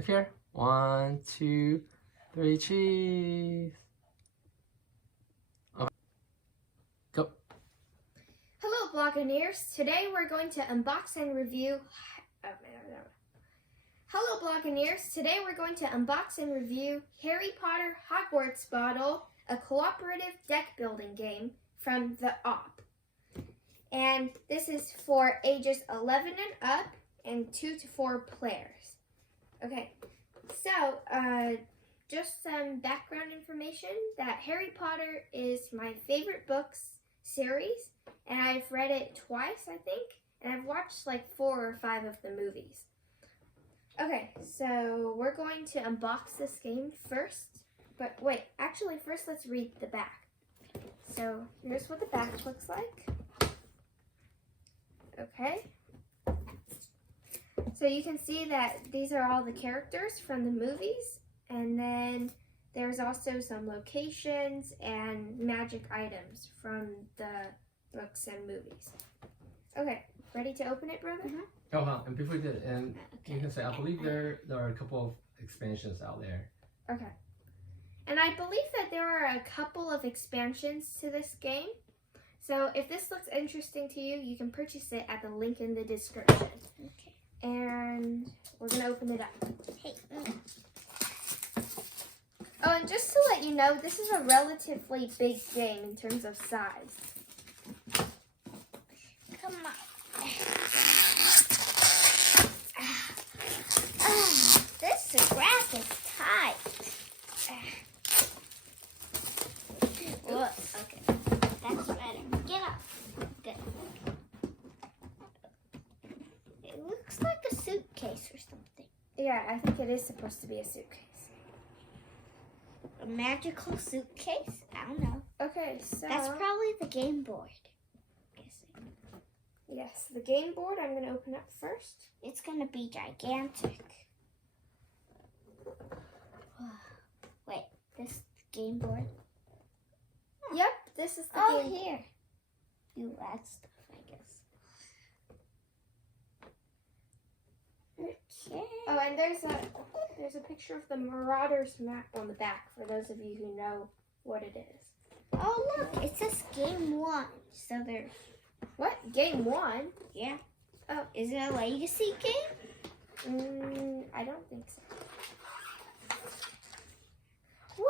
Look here. 1, 2, 3, cheese. Okay. Go. Hello, Blogineers. Today we're going to unbox and review. Hello, Blogineers. Today we're going to unbox and review Harry Potter Hogwarts Battle, a cooperative deck building game from the OP. And this is for ages 11 and up and 2 to 4 players. Okay, so just some background information that Harry Potter is my favorite books series, and I've read it twice, I think, and I've watched like 4 or 5 of the movies. Okay, so we're going to unbox this game first, but wait, actually first let's read the back. So here's what the back looks like. Okay. So you can see that these are all the characters from the movies, and then there's also some locations and magic items from the books and movies. Okay, ready to open it, brother? Oh, huh. And before you did, and you can say, I believe there are a couple of expansions out there. Okay. And I believe that there are a couple of expansions to this game. So if this looks interesting to you, you can purchase it at the link in the description. Okay. And we're going to open it up. Hey. Oh, and just to let you know, this is a relatively big game in terms of size. Come on. This graph is tight. Look, okay. That's better. Get up. Good. It looks like a suitcase or something. Yeah, I think it is supposed to be a suitcase. A magical suitcase? I don't know. Okay, so... That's probably the game board. I'm guessing. Yes, the game board I'm going to open up first. It's going to be gigantic. Wait, this is the game board? Yep, this is the game. Here. You add stuff, I guess. Okay. Oh, and there's a picture of the Marauders map on the back for those of you who know what it is. Oh, look, it says game 1. So there's... What? Game 1? Yeah. Oh. Is it a legacy game? I don't think so.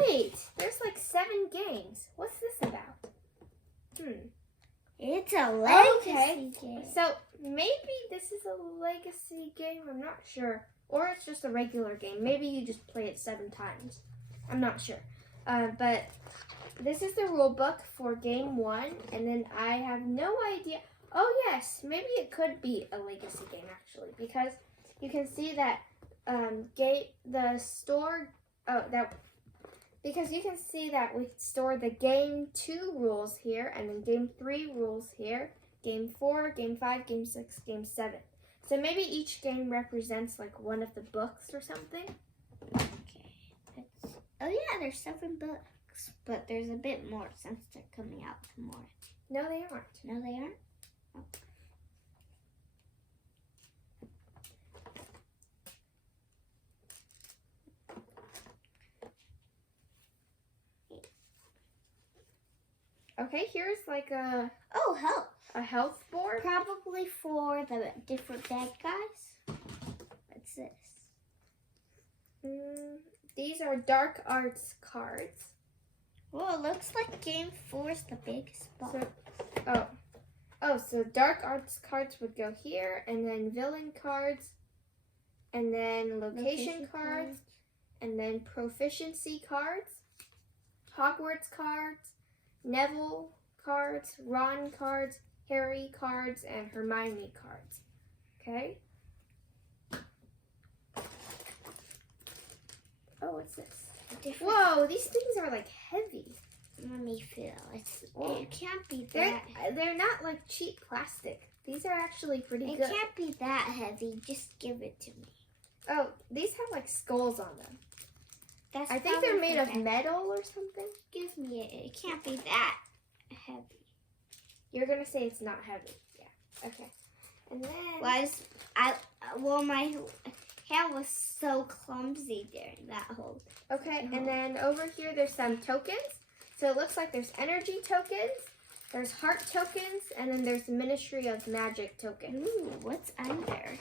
Wait, there's like 7 games. What's this about? It's a legacy game. So maybe this is a legacy game. I'm not sure. Or it's just a regular game. Maybe you just play it 7 times. I'm not sure. But this is the rule book for game 1. And then I have no idea. Oh, yes. Maybe it could be a legacy game, actually. Because you can see that because you can see that we store the game 2 rules here, and then game 3 rules here, game 4, game 5, game 6, game 7. So maybe each game represents like one of the books or something. Okay. Oh yeah, there's 7 books, but there's a bit more since they're coming out tomorrow. No, they aren't. No, they aren't? Oh. Okay, here's like a health board. Probably for the different bad guys. What's this? These are dark arts cards. Well, it looks like game 4 is the biggest box. So dark arts cards would go here, and then villain cards, and then location cards, and then proficiency cards, Hogwarts cards, Neville cards, Ron cards, Harry cards, and Hermione cards. Okay? Oh, what's this? Whoa, these things are like heavy. Let me feel. It can't be They're that. not like cheap plastic. These are actually pretty good. It can't be that heavy. Just give it to me. Oh, these have like skulls on them. I think they're made of metal or something. Give me it. It can't be that heavy. You're gonna say it's not heavy. Yeah. Okay. And then My hand was so clumsy during that whole. Okay, and then over here there's some tokens. So it looks like there's energy tokens, there's heart tokens, and then there's Ministry of Magic tokens. Ooh, what's under?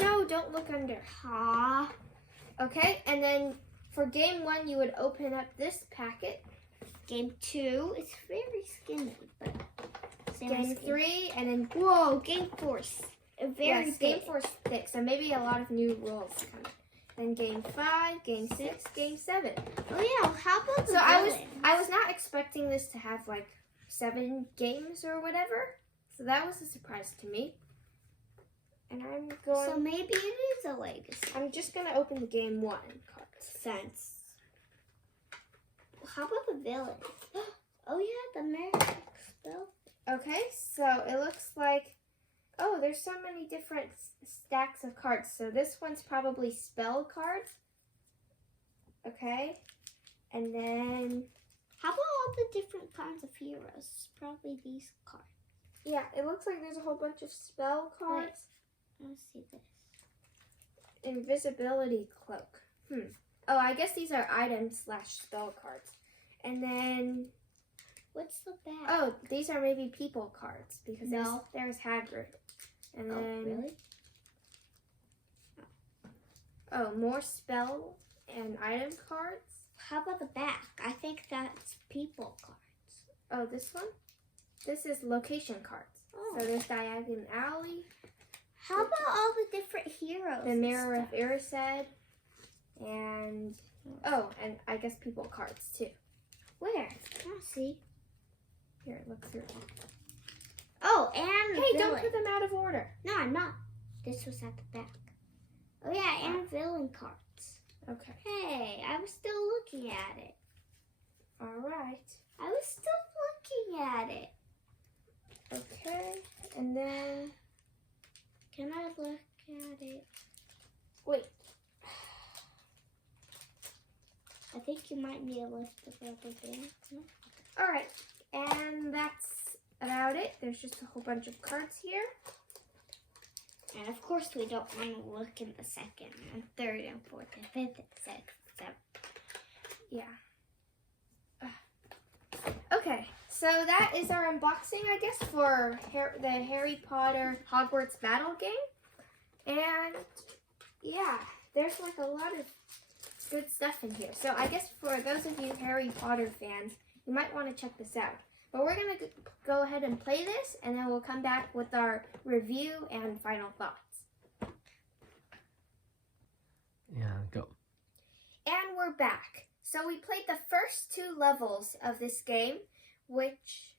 No, don't look under. Ha. Okay, and then for game 1, you would open up this packet. Game 2 is very skinny, but Game 3, and then whoa, game 4 is very yes, big. game 4 is thick, so maybe a lot of new rules coming. Then game 5, game 6, game 7. Oh yeah, how about the So villains? I was not expecting this to have like 7 games or whatever. So that was a surprise to me. And So maybe it is a legacy. I'm just gonna open the game 1 card. Sense. How about the villains? Oh yeah, the magic spell. Okay, so it looks like there's so many different stacks of cards. So this one's probably spell cards. Okay, and then How about all the different kinds of heroes? Probably these cards. yeah, it looks like there's a whole bunch of spell cards. Let's see this. Invisibility cloak. Oh, I guess these are items/spell cards. And then What's the back? oh, these are maybe people cards because No. there's Hagrid. And Oh, then really? oh, more spell and item cards. How about the back? I think that's people cards. Oh, this one? This is location cards. Oh. So there's Diagon Alley, How about all the different heroes? the and Mirror of stuff? Erised, and and I guess people cards too. Where? Can't see. Here, look through. Oh, and Hey, don't villain. put them out of order. No, I'm not. This was at the back. Oh yeah, and villain cards. Okay. Hey, I was still looking at it. All right. I was still looking at it. Okay. And then Can I look at it? wait. I think you might need a list of other things. No? All right. And that's about it. There's just a whole bunch of cards here. And of course, we don't want to look in the second and third and fourth and fifth and sixth, seventh. Yeah. Okay, so that is our unboxing, I guess, for the Harry Potter Hogwarts Battle game. And yeah, there's like a lot of good stuff in here. So I guess for those of you Harry Potter fans, you might want to check this out. But we're going to go ahead and play this, and then we'll come back with our review and final thoughts. Yeah, go. And we're back. So we played the first 2 levels of this game, which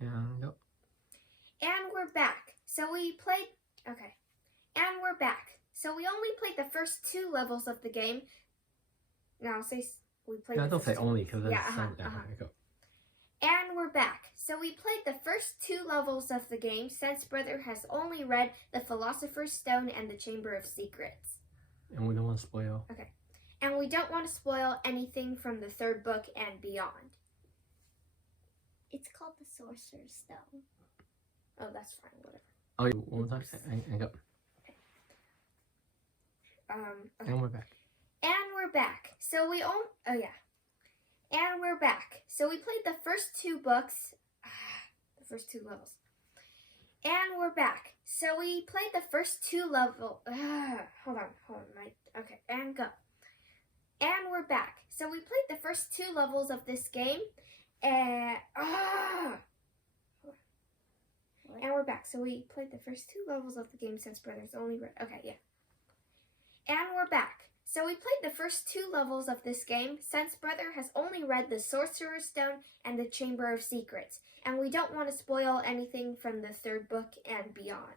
Yeah, go. and we're back. So we played, okay. And we're back. So we only played the first 2 levels of the game. Now I'll say we played No, the don't say first 2. only because it's Yeah, go. And we're back. So we played the first 2 levels of the game since Brother has only read the Philosopher's Stone and the Chamber of Secrets. And we don't want to spoil. And we don't want to spoil anything from the 3rd book and beyond. It's called the Sorcerer's Stone. Oh, that's fine, whatever. Oh, one more time and go. Okay. And we're back. And we're back. So we And we're back. So we played the first 2 books, the first 2 levels. And we're back. So we played the first 2 level. Hold on. Okay, and go. And we're back. So we played the first 2 levels of this game. And we're back. So we played the first 2 levels of the game since Brother's only read. Okay, yeah. And we're back. So we played the first 2 levels of this game since Brother has only read the Sorcerer's Stone and the Chamber of Secrets. And we don't want to spoil anything from the 3rd book and beyond.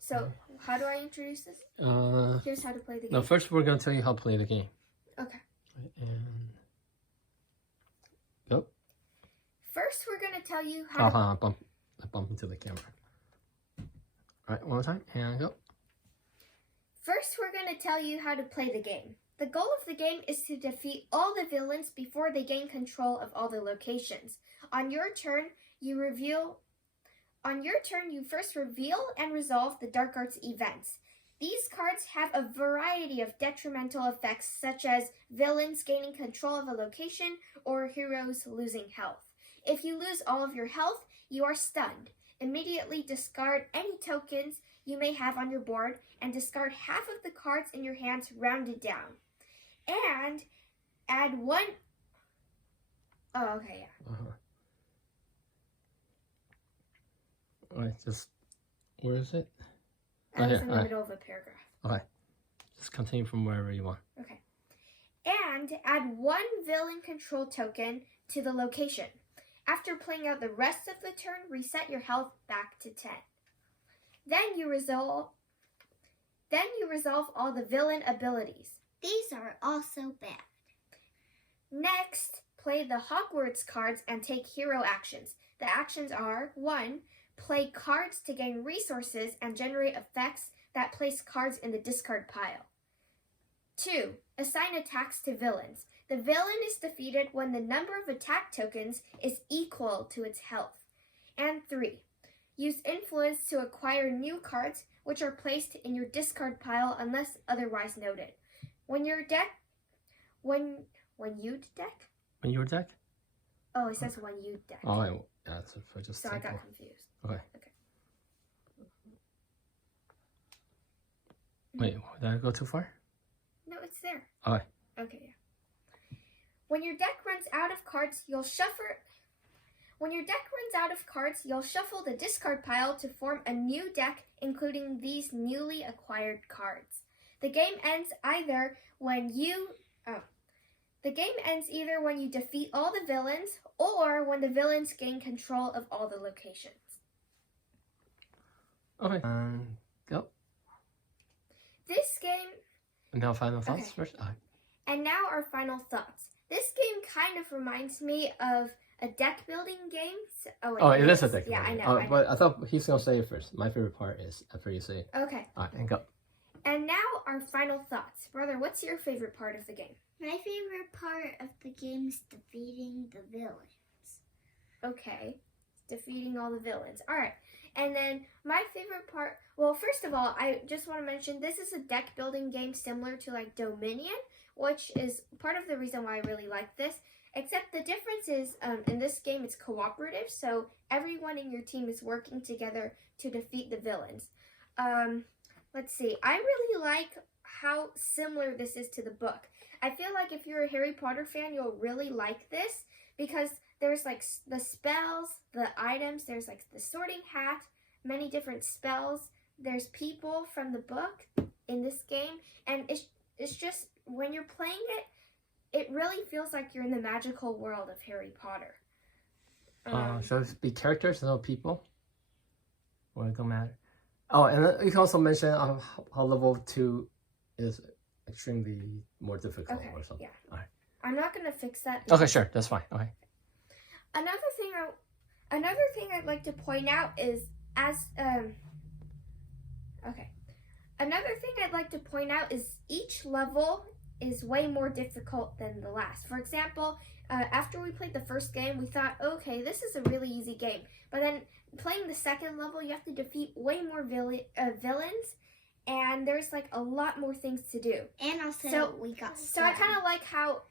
So, how do I introduce this? Here's how to play the game. No, first we're going to tell you how to play the game. Okay. And go. First, we're going to tell you how to... Bump into the camera. All right, one more time and go. First, we're going to tell you how to play the game. The goal of the game is to defeat all the villains before they gain control of all the locations. On your turn, you first reveal and resolve the Dark Arts events. These cards have a variety of detrimental effects, such as villains gaining control of a location or heroes losing health. If you lose all of your health, you are stunned. Immediately discard any tokens you may have on your board and discard half of the cards in your hands rounded down. And add one... Oh, okay, yeah. Alright, just... Where is it? I was in the middle of a paragraph. Okay. Just continue from wherever you want. Okay. And add one villain control token to the location. After playing out the rest of the turn, reset your health back to 10. Then you resolve all the villain abilities. These are also bad. Next, play the Hogwarts cards and take hero actions. The actions are 1. Play cards to gain resources and generate effects that place cards in the discard pile. 2. Assign attacks to villains. The villain is defeated when the number of attack tokens is equal to its health. And 3. Use influence to acquire new cards which are placed in your discard pile unless otherwise noted. When your deck... When you deck? When your deck? Oh, it says when you deck. Oh, yeah, that's for just So I got confused. Okay. Wait, did I go too far? No, it's there. Okay. Okay, yeah. When your deck runs out of cards, you'll shuffle the discard pile to form a new deck, including these newly acquired cards. The game ends either when you defeat all the villains or when the villains gain control of all the locations. Okay. Go. This game... And now final thoughts Okay. first? And now our final thoughts. This game kind of reminds me of a deck building game. It is a deck Yeah, building. I know. But I thought he's going to say it first. My favorite part is after you say it. Okay. Alright, and go. And now our final thoughts. Brother, what's your favorite part of the game? My favorite part of the game is defeating the villains. Okay. Defeating all the villains. Alright. And then my favorite part... Well, first of all, I just want to mention this is a deck building game similar to like Dominion, which is part of the reason why I really like this. Except the difference is in this game it's cooperative, so everyone in your team is working together to defeat the villains. Let's see. I really like how similar this is to the book. I feel like if you're a Harry Potter fan, you'll really like this because there's like the spells, the items, there's like the sorting hat, many different spells. There's people from the book in this game, and it's just when you're playing it really feels like you're in the magical world of Harry Potter. Should it be characters, no people? Or it don't matter? Oh, and you can also mention how level 2 is extremely more difficult or something. Yeah. All right. I'm not gonna fix that. Okay, sure, that's fine. Okay. Another thing I'd like to point out is each level is way more difficult than the last. For example, after we played the first game, we thought, okay, this is a really easy game. But then playing the second level, you have to defeat way more villains, and there's like a lot more things to do. And also, we got stunned. So I kind of like how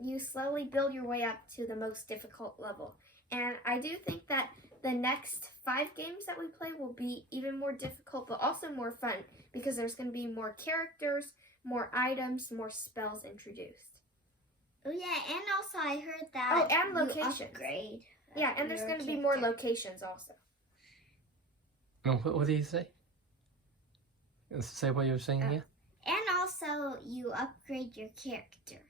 you slowly build your way up to the most difficult level. And I do think that the next 5 games that we play will be even more difficult, but also more fun, because there's going to be more characters, more items, more spells introduced. Oh yeah, and also I heard that and locations. Upgrade. Yeah, and there's going to be more locations also. What did you say? Say what you were saying here? And also, you upgrade your character.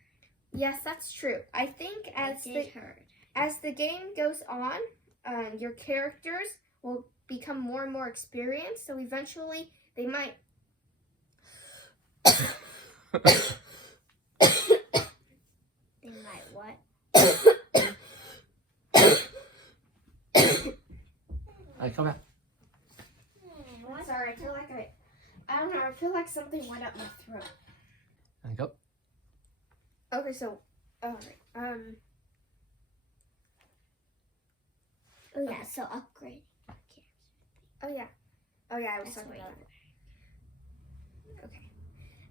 Yes, that's true. I think as the game goes on, your characters will become more and more experienced, so eventually they might... They might what? Alright, come back. Sorry, I feel like I don't know, I feel like something went up my throat. And go. Okay, so, alright, Oh yeah, so upgrade. oh yeah, I was That's talking way about it. Okay.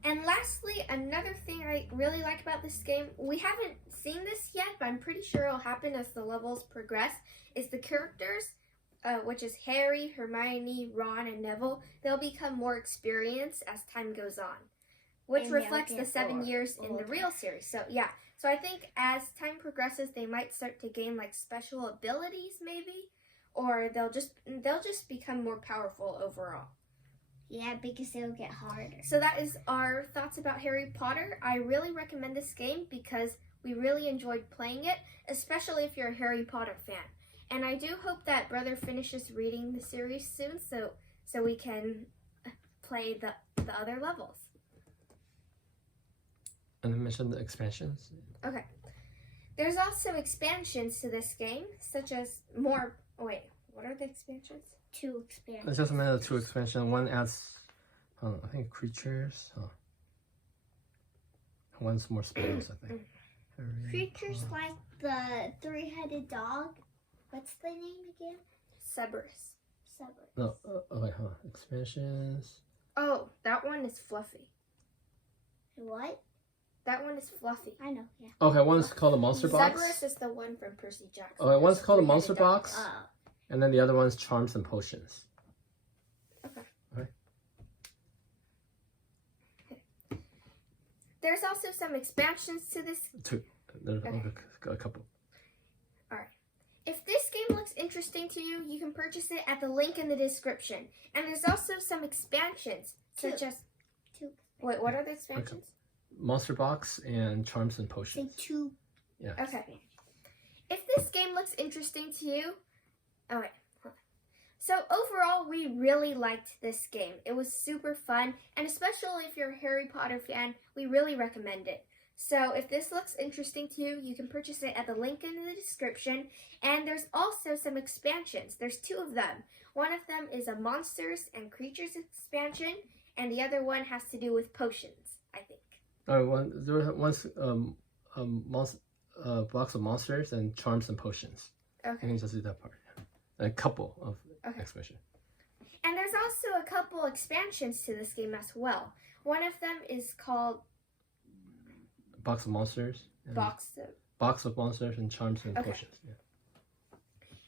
And lastly, another thing I really like about this game, we haven't seen this yet, but I'm pretty sure it'll happen as the levels progress, is the characters, which is Harry, Hermione, Ron, and Neville, they'll become more experienced as time goes on, which And reflects they'll the get 7 years in the older. real series. So yeah, so I think as time progresses, they might start to gain like special abilities maybe, or they'll just become more powerful overall. Yeah, because it'll get harder. So that is our thoughts about Harry Potter. I really recommend this game because we really enjoyed playing it, especially if you're a Harry Potter fan. And I do hope that brother finishes reading the series soon so we can play the other levels. And I mentioned the expansions. Okay. There's also expansions to this game, such as more... Wait, what are the expansions? 2 expansions. It's just a matter of 2 expansion. One adds, I think, creatures. One's more spells, I think. Creatures like the 3-headed dog. What's the name again? Cerberus. Cerberus. No, okay, expansions. Oh, that one is Fluffy. What? That one is Fluffy. I know, yeah. Okay, one's called a monster box. Cerberus is the one from Percy Jackson. Okay, one's called a Three-headed monster dog. box, Oh. and then the other one's charms and potions. There's also some expansions to this. 2. There's Okay. a couple. If this game looks interesting to you, you can purchase it at the link in the description. And there's also some expansions, such as... 2. Wait, what are the expansions? Monster box and charms and Say potions. 2. Yeah. Okay. If this game looks interesting to you... Alright. So overall, we really liked this game. It was super fun, and especially if you're a Harry Potter fan, we really recommend it. So if this looks interesting to you, you can purchase it at the link in the description. And there's also some expansions. There's 2 of them. One of them is a monsters and creatures expansion, and the other one has to do with potions, I think. One's box of monsters and charms and potions. I Okay. can just do that part. A couple of Okay. expansion. And there's also a couple expansions to this game as well. One of them is called Box of monsters. And box of monsters and charms and Okay. potions. Yeah.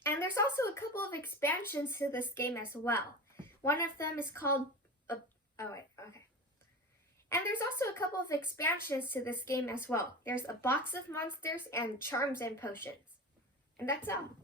And there's also a couple of expansions to this game as well. One of them is called... And there's also a couple of expansions to this game as well. There's a box of monsters and charms and potions. And that's all.